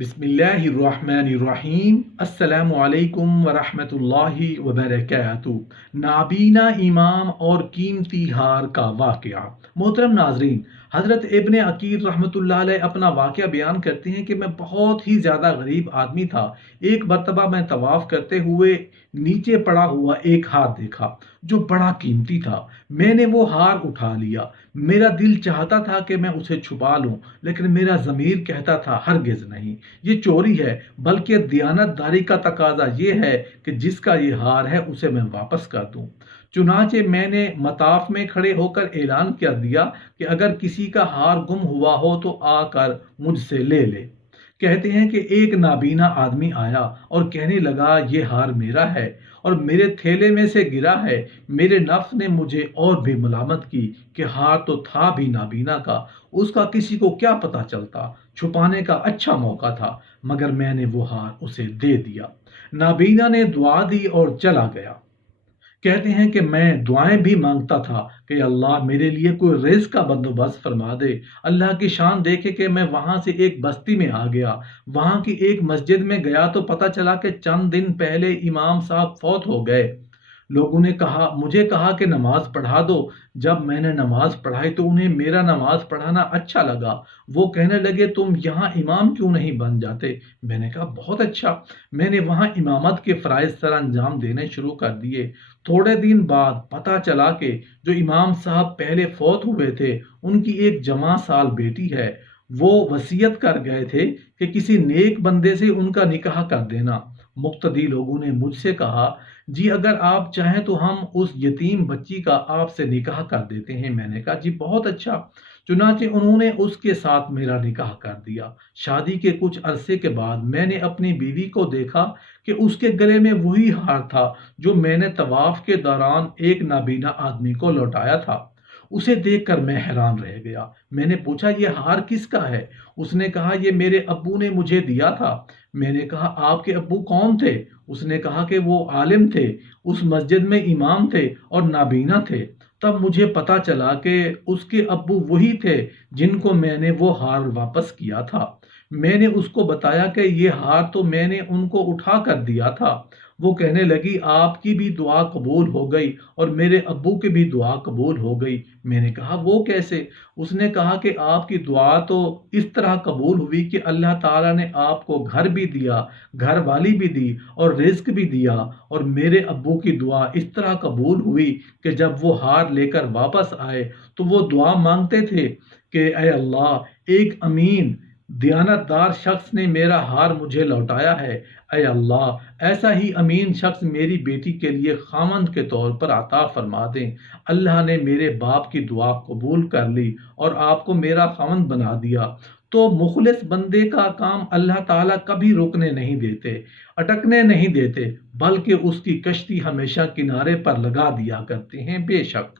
बिस्मिल्लाहिर्रहमानिर्रहीम अस्सलामु अलैकुम वरहमतुल्लाहि वबरकातुहू। नाबीना इमाम और कीमती हार का वाक़या। मोहतरम नाजरीन, हज़रत इब्न अकील रहमतुल्लाह अलैह अपना वाक़या बयान करते हैं कि मैं बहुत ही ज़्यादा गरीब आदमी था। एक मरतबा मैं तवाफ़ करते हुए नीचे पड़ा हुआ एक हार देखा जो बड़ा कीमती था। मैंने वो हार उठा लिया। मेरा दिल चाहता था कि मैं उसे छुपा लूं, लेकिन मेरा ज़मीर कहता था हरगिज़ नहीं, ये चोरी है। बल्कि दियानतदारी का तकाजा ये है कि जिसका ये हार है उसे मैं वापस कर दूं। चुनाचे मैंने मताफ में खड़े होकर ऐलान कर दिया कि अगर किसी का हार गुम हुआ हो तो आकर मुझसे ले ले। कहते हैं कि एक नाबीना आदमी आया और कहने लगा, ये हार मेरा है और मेरे थैले में से गिरा है। मेरे नफ्स ने मुझे और भी मलामत की कि हार तो था भी नाबीना का, उसका किसी को क्या पता चलता। छुपाने का अच्छा मौका था, मगर मैंने वो हार उसे दे दिया। नाबीना ने दुआ दी और चला गया। कहते हैं कि मैं दुआएं भी मांगता था कि अल्लाह मेरे लिए कोई रिज़्क का बंदोबस्त फरमा दे। अल्लाह की शान देखे कि मैं वहां से एक बस्ती में आ गया। वहां की एक मस्जिद में गया तो पता चला कि चंद दिन पहले इमाम साहब फौत हो गए। लोगों ने मुझे कहा कि नमाज पढ़ा दो। जब मैंने नमाज पढ़ाई तो उन्हें मेरा नमाज पढ़ाना अच्छा लगा। वो कहने लगे, तुम यहाँ इमाम क्यों नहीं बन जाते? मैंने कहा, बहुत अच्छा। मैंने वहाँ इमामत के फ़राइज़ सर अंजाम देने शुरू कर दिए। थोड़े दिन बाद पता चला कि जो इमाम साहब पहले फौत हुए थे, उनकी एक जवां साल बेटी है। वो वसीयत कर गए थे कि किसी नेक बंदे से उनका निकाह कर देना। मुक्तदी लोगों ने मुझसे कहा, जी अगर आप चाहें तो हम उस यतीम बच्ची का आपसे निकाह कर देते हैं। मैंने कहा, जी बहुत अच्छा। चुनाचे उन्होंने उसके साथ मेरा निकाह कर दिया। शादी के कुछ अरसे के बाद मैंने अपनी बीवी को देखा कि उसके गले में वही हार था जो मैंने तवाफ के दौरान एक नाबीना आदमी को लौटाया था। उसे देखकर मैं हैरान रह गया। मैंने पूछा, ये हार किसका है? उसने कहा, ये मेरे अब्बू ने मुझे दिया था। मैंने कहा, आपके अब्बू कौन थे? उसने कहा कि वो आलिम थे, उस मस्जिद में इमाम थे और नाबीना थे। तब मुझे पता चला कि उसके अब्बू वही थे जिनको मैंने वो हार वापस किया था। मैंने उसको बताया कि ये हार तो मैंने उनको उठा कर दिया था। वो कहने लगी, आपकी भी दुआ कबूल हो गई और मेरे अब्बू की भी दुआ कबूल हो गई। मैंने कहा, वो कैसे? उसने कहा कि आपकी दुआ तो इस तरह कबूल हुई कि अल्लाह ताला ने आपको घर भी दिया, घर वाली भी दी और रिज्क भी दिया। और मेरे अब्बू की दुआ इस तरह कबूल हुई कि जब वो हार लेकर वापस आए तो वो दुआ मांगते थे कि ऐ अल्लाह, एक अमीन दयानतदार शख्स ने मेरा हार मुझे लौटाया है। ऐ अल्लाह, ऐसा ही अमीन शख्स मेरी बेटी के लिए खामंद के तौर पर अता फरमा दें। अल्लाह ने मेरे बाप की दुआ कबूल कर ली और आपको मेरा खामंद बना दिया। तो मुखलिस बंदे का काम अल्लाह ताला कभी रुकने नहीं देते, अटकने नहीं देते, बल्कि उसकी कश्ती हमेशा किनारे पर लगा दिया करते हैं। बेशक